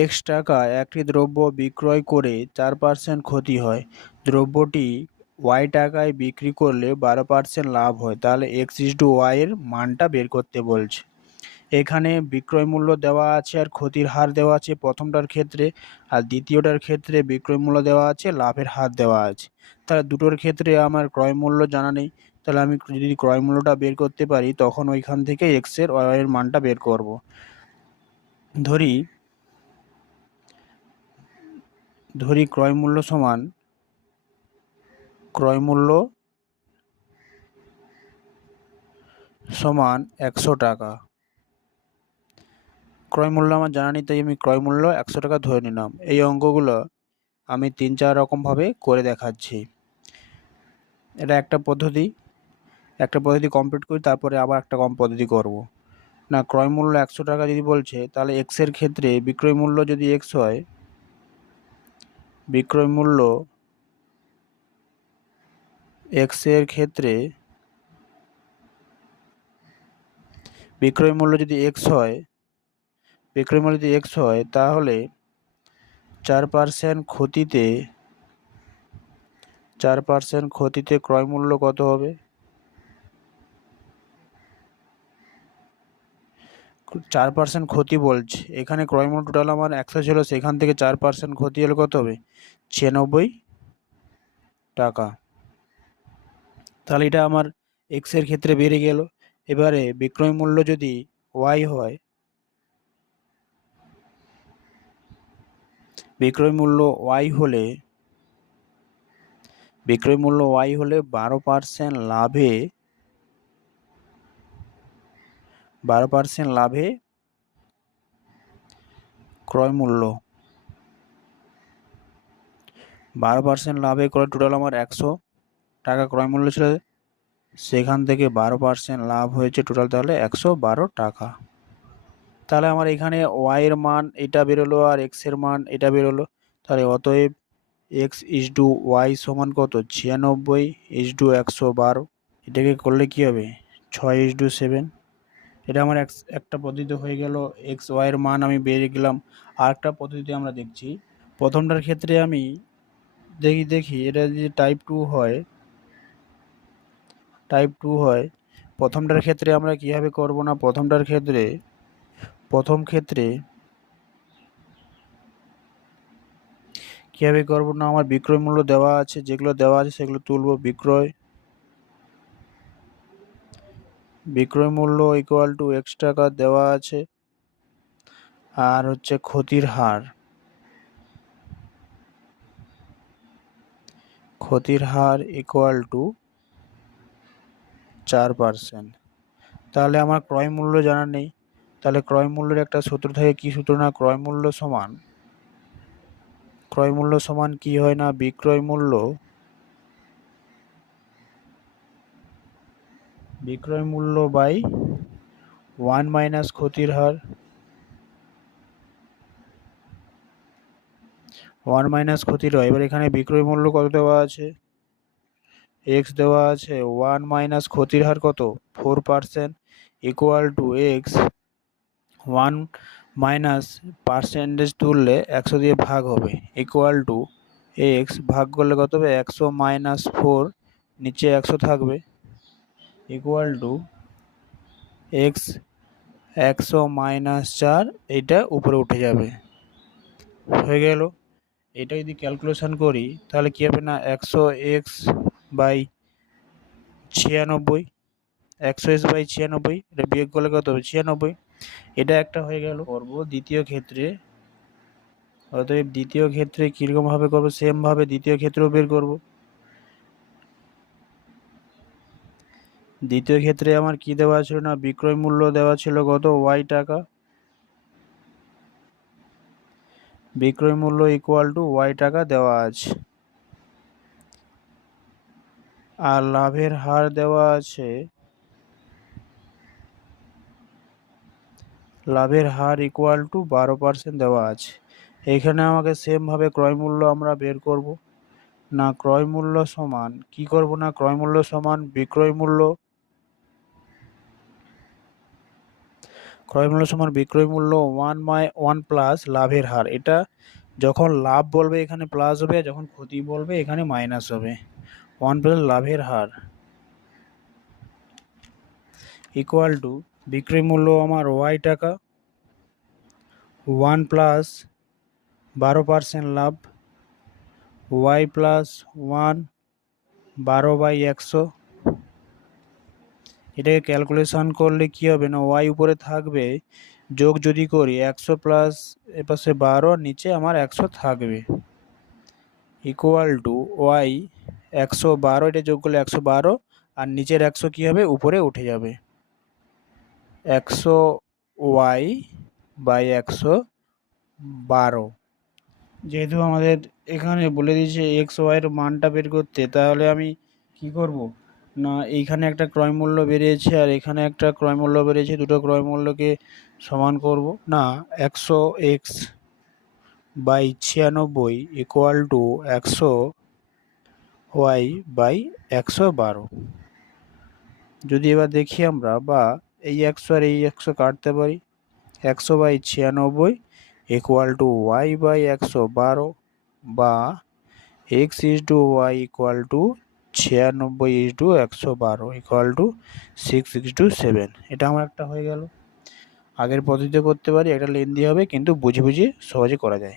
X টাকা একটি দ্রব্য বিক্রয় করে 4% ক্ষতি হয়, দ্রব্যটি ওয়াই টাকায় বিক্রি করলে 12% লাভ হয়, তাহলে এক্স ইস টু ওয়াই এর মানটা বের করতে বলছে। এখানে বিক্রয় মূল্য দেওয়া আছে আর ক্ষতির হার দেওয়া আছে প্রথমটার ক্ষেত্রে, আর দ্বিতীয়টার ক্ষেত্রে বিক্রয় মূল্য দেওয়া আছে, লাভের হার দেওয়া আছে। তাহলে দুটোর ক্ষেত্রে আমার ক্রয় মূল্য জানা নেই, তাহলে আমি যদি ক্রয় মূল্যটা বের করতে পারি তখন ওইখান থেকে এক্স এর ওয়াই এর মানটা বের করব। ধরি ধরি ক্রয় মূল্য সমান ক্রয় মূল্য সমান 100 টাকা। ক্রয় মূল্য আমার জানা নেই, তাই আমি ক্রয় মূল্য 100 টাকা ধরে নিলাম। এই অঙ্কগুলো আমি 3-4 রকমভাবে করে দেখাচ্ছি। এটা একটা পদ্ধতি কমপ্লিট করি, তারপরে আবার একটা কম পদ্ধতি করব। না, ক্রয় মূল্য 100 টাকা যদি বলছে, তাহলে এক্স এর ক্ষেত্রে বিক্রয় মূল্য যদি এক্স হয়, বিক্রয় মূল্য এক্স এর ক্ষেত্রে বিক্রয় মূল্য যদি এক্স হয়, তাহলে 4% ক্ষতিতে ক্রয় মূল্য কত হবে? 4% ক্ষতি বলছে, এখানে ক্রয় মূল্য টোটাল আমার 100 ছিল, সেখান থেকে 4% ক্ষতি হলে কত হবে? 96 টাকা। তাহলে এটা আমার এক্স এর ক্ষেত্রে বেড়ে গেল। এবারে বিক্রয় মূল্য যদি ওয়াই হয়, বিক্রয় মূল্য ওয়াই হলে 12% লাভে 12% লাভে ক্রয় মূল্য 12% লাভে ক্রয়, টোটাল আমার 100 টাকা ক্রয় মূল্য ছিল, সেখান থেকে 12% লাভ হয়েছে টোটাল, তাহলে 112 টাকা। তাহলে আমার এখানে ওয়াই এর মান এটা বেরোলো আর এক্স এর মান এটা বেরোলো। তাহলে অতএব এক্স ইস টু ওয়াই সমান কত? 96 ইস টু 112। এটাকে করলে কি হবে? 6 ইস টু 7। এটা আমার একটা পদ্ধতি হয়ে গেল, এক্স ওয়াই এর মান আমি বেরিয়ে গেলাম। আর একটা পদ্ধতি আমরা দেখছি, প্রথমটার ক্ষেত্রে আমি দেখি এটা যদি টাইপ টু হয়, প্রথমটার ক্ষেত্রে আমরা কিভাবে করব? না, প্রথম ক্ষেত্রে কিভাবে করব? না, আমার বিক্রয় মূল্য দেওয়া আছে, যেগুলো দেওয়া আছে সেগুলো তুলব। বিক্রয় মূল্য ইকুয়াল টু এক্স টাকা দেওয়া আছে, আর হচ্ছে ক্ষতির হার ইকুয়াল টু 4%। তাহলে আমার ক্রয় মূল্য জানা নেই, তাহলে ক্রয় মূল্যের একটা সূত্র থাকে, কি সূত্র? না, ক্রয় মূল্য সমান কি হয়? না, বিক্রয় মূল্য বাই 1 মাইনাস ক্ষতির হার, 1 মাইনাস ক্ষতির হার। এবার এখানে বিক্রয় মূল্য কত দেওয়া আছে? এক্স দেওয়া আছে, 1 মাইনাস ক্ষতির হার কত? 4%, equal to x 1 minus percentage তুললে 100 দিয়ে ভাগ হবে, ইকুয়াল টু এক্স ভাগ করলে কত হবে? 100 মাইনাস 4, নিচে 100 থাকবে, ইকুয়াল টু এক্স 100 মাইনাস 4, এইটা উপরে উঠে যাবে, হয়ে গেল। এটা যদি ক্যালকুলেশন করি তাহলে কি হবে? না, 100 এক্স বাই 96, 100 এক্স বাই 96, এটা বিয়োগ করলে কত হবে? 96। এটা একটা হয়ে গেল। করব দ্বিতীয় ক্ষেত্রে, অতএব দ্বিতীয় ক্ষেত্রে কিরকম ভাবে করবো? সেম ভাবে দ্বিতীয় ক্ষেত্রেও বের করব। দ্বিতীয় ক্ষেত্রে আমার কি দেওয়া ছিল? না, বিক্রয় মূল্য দেওয়া ছিল কত? ওয়াই টাকা। বিক্রয় মূল্য ইকুয়াল টু ওয়াই টাকা দেওয়া আছে, আর লাভের হার দেওয়া আছে, ইকুয়াল টু 12% দেওয়া আছে। এখানে আমাকে সেম ভাবে ক্রয় মূল্য আমরা বের করব। না, ক্রয় মূল্য সমান কি করব? না, ক্রয় মূল্য সমান ক্রয় মূল্য সমান বিক্রয় মূল্য 1 প্লাস লাভের হার। এটা যখন লাভ বলবে এখানে প্লাস হবে, যখন ক্ষতি বলবে এখানে মাইনাস হবে। 1 প্লাস লাভের হার ইকুয়াল টু বিক্রয় মূল্য আমার ওয়াই টাকা, 1 প্লাস 12% লাভ, ওয়াই প্লাস 1 12/100। এটাকে ক্যালকুলেশন করলে কি হবে না, ওয়াই উপরে থাকবে, যোগ যদি করি 100 প্লাস এপাশে 12 নিচে আমার 100 থাকবে, ইকুয়াল টু ওয়াই 112, এটা যোগ করলে 112 আর নিচের 100 কি হবে উপরে উঠে যাবে, 100 ওয়াই বাই 112। যেহেতু আমাদের এখানে বলে দিয়েছে এক্স ওয়াইয়ের মানটা বের করতে, তাহলে আমি কি করব না, এইখানে একটা ক্রয় মূল্য বেরিয়েছে আর এখানে একটা ক্রয় মূল্য বেরিয়েছে, দুটো ক্রয় মূল্যকে সমান করব না, 100 x by 96 equal to 100 y by 112। যদি এবার দেখি আমরা, বা এই 100 আর এই 100 কাটতে পারি, 100/96 ইকুয়াল টু ওয়াই বাই 112, বা x is to y equal to 96/112 equal to 6:7। এটা আমার একটা হয়ে গেল। আগের পদ্ধতিতে করতে পারি, এটা লেন্দি হবে কিন্তু বুঝে বুঝে সহজে করা যায়।